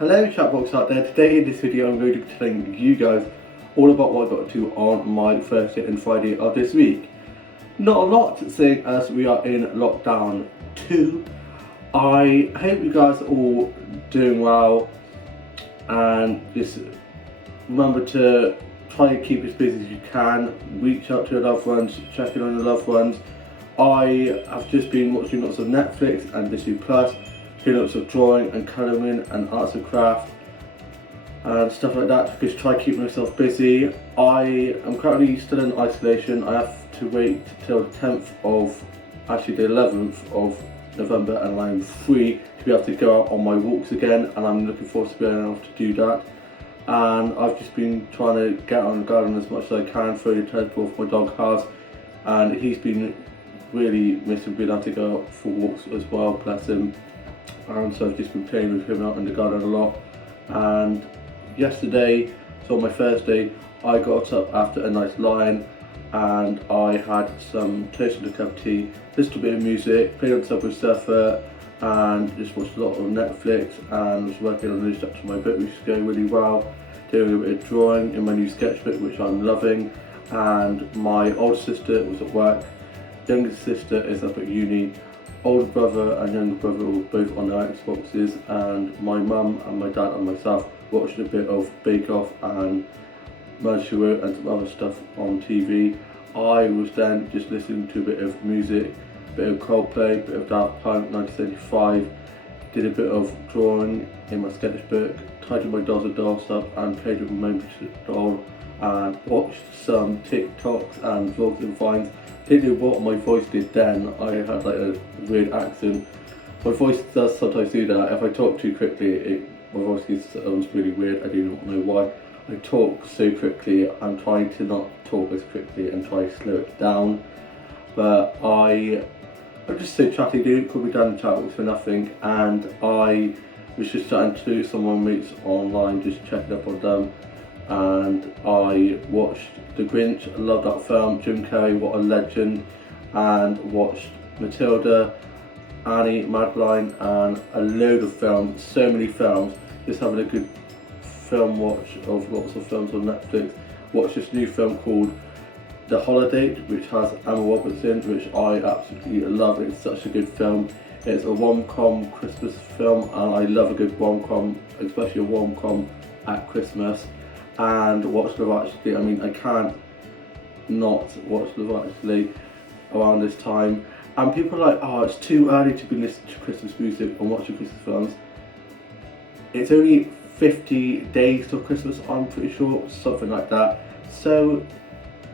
Hello chatbox out there. Today in this video I'm going to be telling you guys all about what I got to on my Thursday and Friday of this week. Not a lot, seeing as we are in lockdown 2. I hope you guys are all doing well and just remember to try and keep as busy as you can. Reach out to your loved ones, check in on your loved ones. I have just been watching lots of Netflix and Disney Plus, doing lots of drawing and colouring and arts and craft and stuff like that, just try to keep myself busy. I am currently still in isolation. I have to wait till the 10th of, actually the 11th of November, and I'm free to be able to go out on my walks again, and I'm looking forward to being able to do that. And I've just been trying to get on the garden as much as I can, throw the tennis my dog has, and he's been really missing being able to go out for walks as well, bless him. And so I've just been playing with him out in the garden a lot. And yesterday, so my Thursday, I got up after a nice lie-in and I had some toast and a cup of tea, listened to a bit of music, played on Subway Surfer and just watched a lot of Netflix and was working on a new section of my book which is going really well, doing a bit of drawing in my new sketchbook which I'm loving, and my older sister was at work, younger sister is up at uni, older brother and younger brother were both on their Xboxes, and my mum and my dad and myself watched a bit of Bake Off and Murder She Wrote and some other stuff on TV. I was then just listening to a bit of music, a bit of Coldplay, a bit of Daft Punk 1975, did a bit of drawing in my sketchbook, tidied my dolls and dolls up and played with my membership doll, and watched some TikToks and vlogs and Vines. Didn't know what my voice did then. I had like a weird accent. My voice does sometimes do that. If I talk too quickly, my voice sounds really weird. I do not know why. I talk so quickly. I'm trying to not talk as quickly and try to slow it down. But I'm just so chatty, dude. Could be down the chat for nothing. And I was just chatting to some of my mates online, just checking up on them. And I watched The Grinch. I love that film. Jim Carrey, what a legend. And watched Matilda, Annie, Madeline, and a load of films. So many films. Just having a good film watch of lots of films on Netflix. Watched this new film called The Holiday, which has Emma Robertson, which I absolutely love. It's such a good film. It's a rom-com Christmas film, and I love a good rom-com, especially a rom-com at Christmas. And watch Love Actually. I mean, I can't not watch Love Actually around this time. And people are like, oh, it's too early to be listening to Christmas music or watching Christmas films. It's only 50 days till Christmas, I'm pretty sure, something like that. So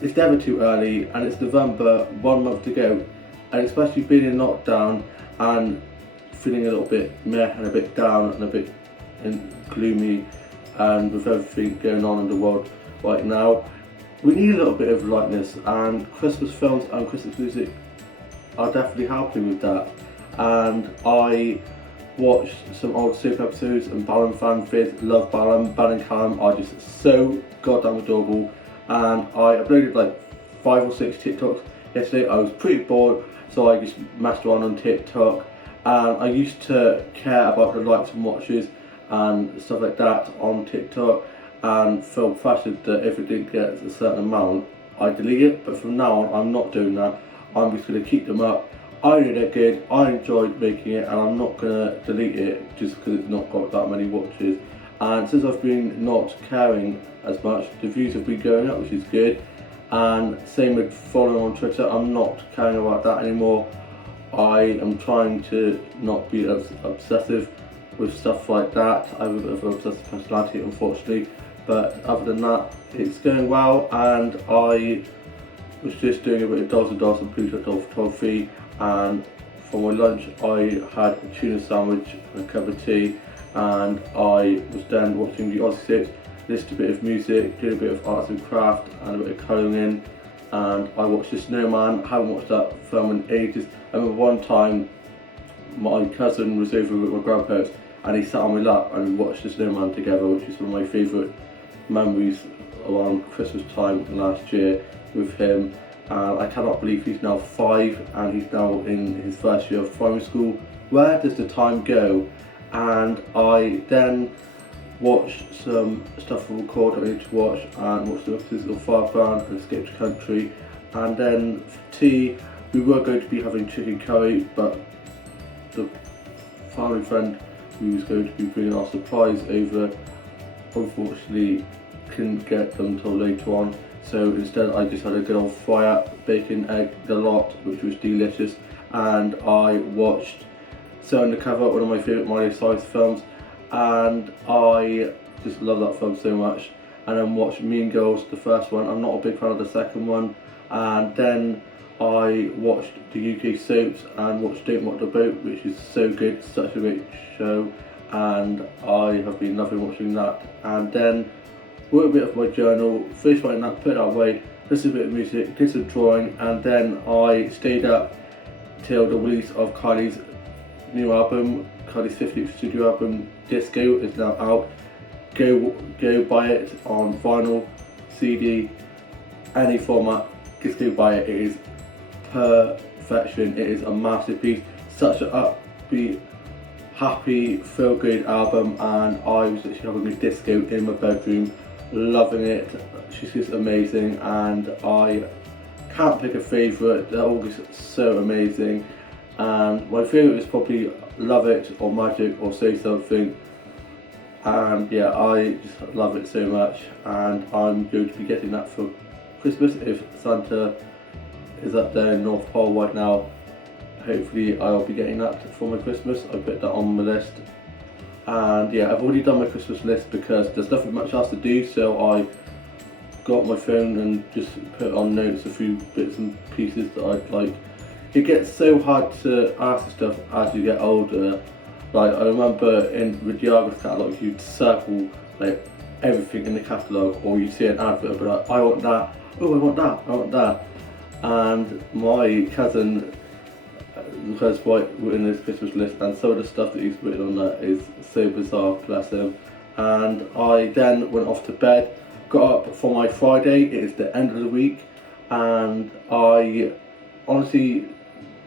it's never too early, and it's November, 1 month to go. And especially being in lockdown and feeling a little bit meh and a bit down and a bit gloomy, and with everything going on in the world right now, we need a little bit of lightness, and Christmas films and Christmas music are definitely helping with that. And I watched some old soap episodes and Baron fan vids. Love Baron. Ben and Callum are just so goddamn adorable, and I uploaded like 5 or 6 TikToks yesterday. I was pretty bored, so I just messed around on TikTok, and I used to care about the likes and watches and stuff like that on TikTok, and feel pressured that if it didn't get a certain amount, I delete it. But from now on, I'm not doing that. I'm just going to keep them up. I know they're good, I enjoyed making it, and I'm not going to delete it just because it's not got that many watches. And since I've been not caring as much, the views have been going up, which is good. And same with following on Twitter, I'm not caring about that anymore. I am trying to not be as obsessive with stuff like that. I have a bit of an obsessive personality, unfortunately, but other than that, it's going well. And I was just doing a bit of dolls and dolls and Pluto doll photography, and for my lunch I had a tuna sandwich and a cup of tea, and I was then watching the Aussie 6, listened to a bit of music, did a bit of arts and craft and a bit of colouring in, and I watched The Snowman. I haven't watched that film in ages. I remember one time my cousin was over with my grandparents and he sat on my lap and we watched The Snowman together, which is one of my favourite memories around Christmas time last year with him. And I cannot believe he's now 5 and he's now in his first year of primary school. Where does the time go? And I then watch some stuff from record I need to watch, and watch the episodes of Fireground and Escape to Country. And then for tea, we were going to be having chicken curry, but the family friend who was going to be bringing our supplies over unfortunately couldn't get them until later on. So instead I just had a good old fry-up bacon, egg, the lot, which was delicious. And I watched So Undercover, one of my favourite Miley Cyrus films, and I just love that film so much. And then watched Mean Girls, the first one. I'm not a big fan of the second one. And then I watched the UK soaps and watched Don't Rock the Boat, which is so good, it's such a great show, and I have been loving watching that. And then wrote a bit of my journal, finished writing that, put it away, listened to a bit of music, did some drawing, and then I stayed up till the release of Kylie's new album. Kylie's 50th studio album, Disco, is now out. Go buy it on vinyl, CD, any format. Just go buy it. It is perfection. It is a masterpiece. Such an upbeat, happy, feel good album, and I was actually having a disco in my bedroom, loving it. She's just amazing, and I can't pick a favourite. They're all just so amazing. And my favourite is probably Love It or Magic or Say Something. And yeah, I just love it so much, and I'm going to be getting that for Christmas if Santa is up there in North Pole right now. Hopefully I'll be getting that for my Christmas. I put that on my list. And yeah, I've already done my Christmas list because there's nothing much else to do, so I got my phone and just put on notes a few bits and pieces that I'd like. It gets so hard to ask stuff as you get older. Like, I remember with the Argos catalogue, you'd circle like everything in the catalogue, or you'd see an advert, but like, I want that, oh I want that, I want that. And my cousin has written this Christmas list, and some of the stuff that he's written on that is so bizarre, bless him. And I then went off to bed, got up for my Friday. It is the end of the week, and I honestly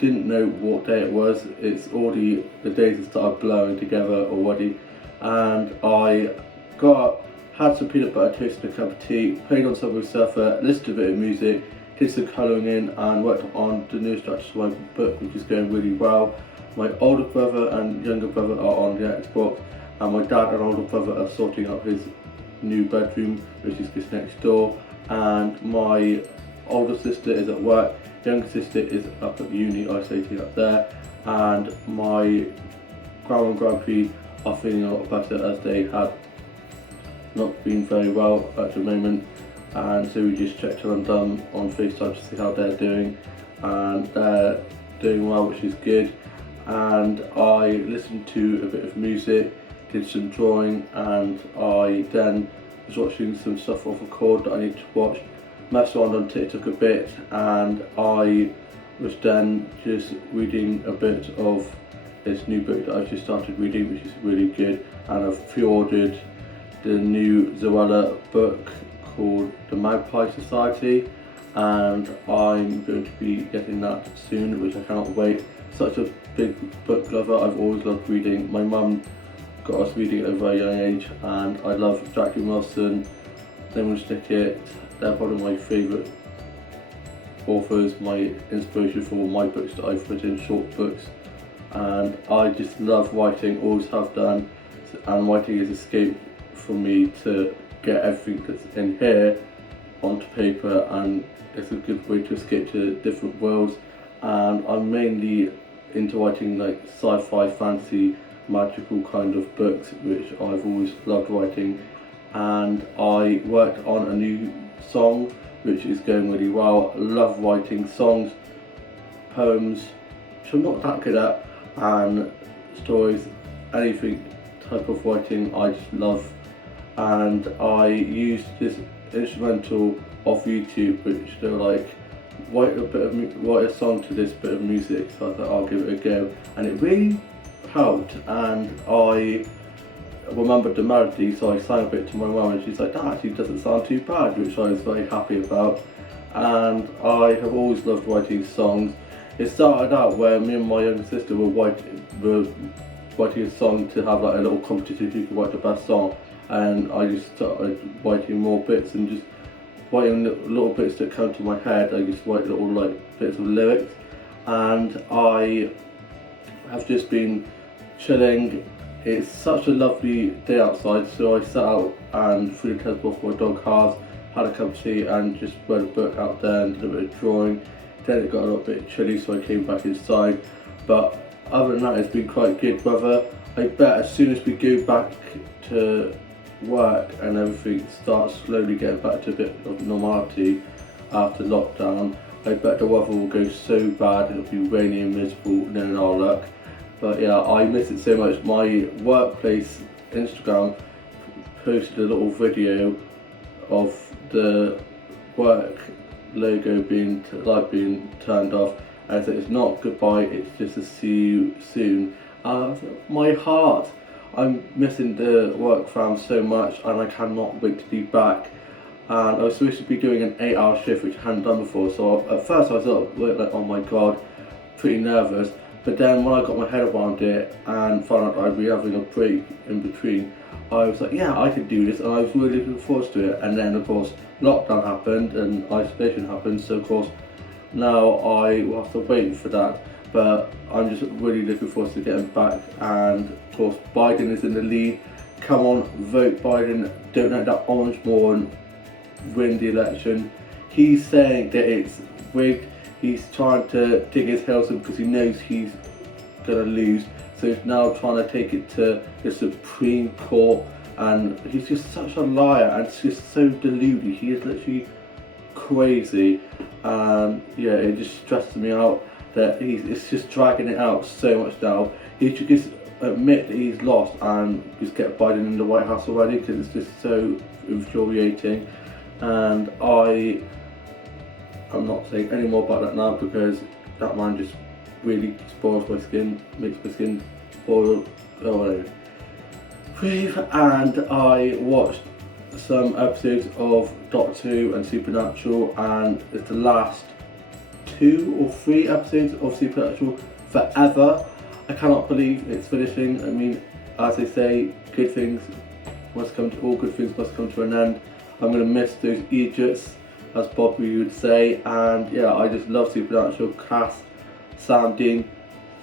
didn't know what day it was. It's already, the days have started blurring together already. And I got up, had some peanut butter toast and a cup of tea, played on Subway Surfer, listened to a bit of music, did some colouring in, and worked on the newest chapters of my book, which is going really well. My older brother and younger brother are on the Xbox, and my dad and older brother are sorting out his new bedroom, which is just next door. And my older sister is at work, younger sister is up at uni, isolating up there, and my grandma and grandpa are feeling a lot better, as they had not been very well at the moment. And so we just checked on them on FaceTime to see how they're doing, and they're doing well, which is good. And I listened to a bit of music, did some drawing, and I then was watching some stuff off record that I need to watch, messed around on TikTok a bit, and I was then just reading a bit of this new book that I've just started reading, which is really good. And I've pre-ordered the new Zoella book called The Magpie Society, and I'm going to be getting that soon, which I cannot wait. Such a big book lover. I've always loved reading. My mum got us reading at a very young age, and I love Jackie Wilson, Lemon Snicket. They're one of my favourite authors, my inspiration for my books that I've written, short books. And I just love writing, always have done, and writing is escape for me to get everything that's in here onto paper, and it's a good way to escape to different worlds. And I'm mainly into writing like sci-fi, fantasy, magical kind of books, which I've always loved writing. And I worked on a new song which is going really well. I love writing songs, poems, which I'm not that good at, and stories, anything type of writing I just love. And I used this instrumental off YouTube, which they're like, write a song to this bit of music. So I thought I'll give it a go, and it really helped. And I remembered the melody, so I sang a bit to my mum, and she's like, that actually doesn't sound too bad, which I was very happy about. And I have always loved writing songs. It started out where me and my younger sister were writing a song to have like a little competition who could write the best song. and I just started writing more bits and just writing little bits that come to my head. I just write little like bits of lyrics, and I have just been chilling. It's such a lovely day outside, so I sat out and threw the tennis ball for my dog halves, had a cup of tea and just read a book out there and did a bit of drawing. Then it got a little bit chilly, so I came back inside. But other than that, it's been quite good weather. I bet as soon as we go back to work and everything starts slowly getting back to a bit of normality after lockdown, I bet the weather will go so bad it'll be rainy and miserable, knowing our luck. But yeah, I miss it so much. My workplace Instagram posted a little video of the work logo being turned off, as it's not goodbye, it's just a see you soon. My heart, I'm missing the work fam so much, and I cannot wait to be back. And I was supposed to be doing an 8-hour shift, which I hadn't done before, so at first I was like, oh my god, pretty nervous. But then when I got my head around it and found out I'd be having a break in between, I was like, yeah, I could do this, and I was really looking forward to it. And then of course lockdown happened and isolation happened, so of course now I will have to wait for that. But I'm just really looking forward to getting back, and of course Biden is in the lead. Come on, vote Biden, don't let that orange moron win the election. He's saying that it's rigged. He's trying to dig his heels in because he knows he's going to lose. So he's now trying to take it to the Supreme Court. And he's just such a liar and just so deluded. He is literally crazy. And yeah, it just stresses me out that it's just dragging it out so much now. He should just admit that he's lost and just get Biden in the White House already, because it's just so infuriating. And I'm not saying any more about that now, because that man just really spoils my skin, makes my skin boil. Breathe. And I watched some episodes of Doctor Who and Supernatural, and it's the last 2 or 3 episodes of Supernatural forever. I cannot believe it's finishing. I mean, as they say, all good things must come to an end. I'm going to miss those idiots, as Bobby would say. And yeah, I just love Supernatural. Cass, Sam, Dean,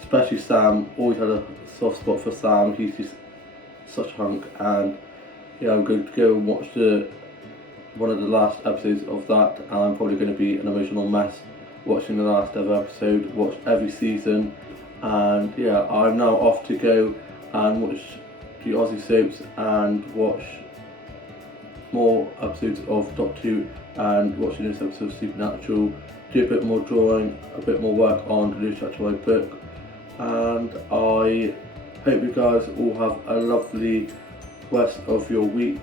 especially Sam. Always had a soft spot for Sam. He's just such a hunk. And yeah, I'm going to go and watch one of the last episodes of that, and I'm probably going to be an emotional mess watching the last ever episode. Watch every season. And yeah, I'm now off to go and watch the Aussie soaps and watch more episodes of Doctor Who and watching this episode of Supernatural, do a bit more drawing, a bit more work on the new chapter of my book. And I hope you guys all have a lovely rest of your week.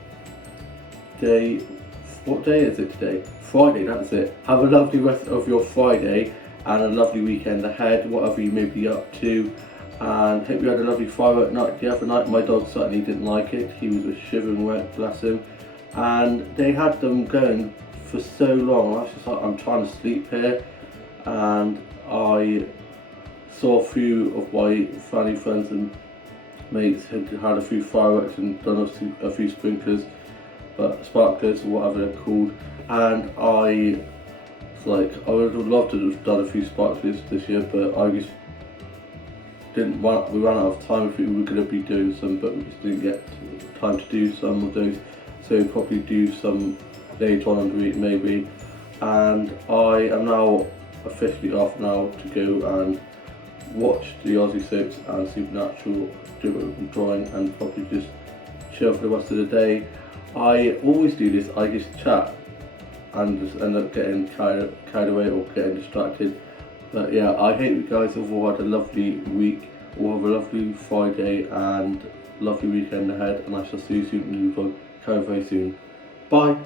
What day is it today? Friday, that's it. Have a lovely rest of your Friday and a lovely weekend ahead, whatever you may be up to. And hope you had a lovely firework night the other night. My dog certainly didn't like it. He was a shivering wreck, bless him. And they had them going for so long. I was just like, I'm trying to sleep here. And I saw a few of my family friends and mates had a few fireworks and done a few sprinklers, but sparklers or whatever they're called. And I was like, I would have loved to have done a few sparklers this year, but I just didn't want. We ran out of time if we were going to be doing some, but we just didn't get time to do some of those. So probably do some later on in the week maybe. And I am now officially off now to go and watch the Aussie soaps and Supernatural, do a bit of drawing and probably just chill for the rest of the day. I always do this, I just chat and just end up getting carried away or getting distracted. But yeah, I hope you guys have all had a lovely week, all have a lovely Friday and lovely weekend ahead, and I shall see you soon in the new vlog very soon. Bye!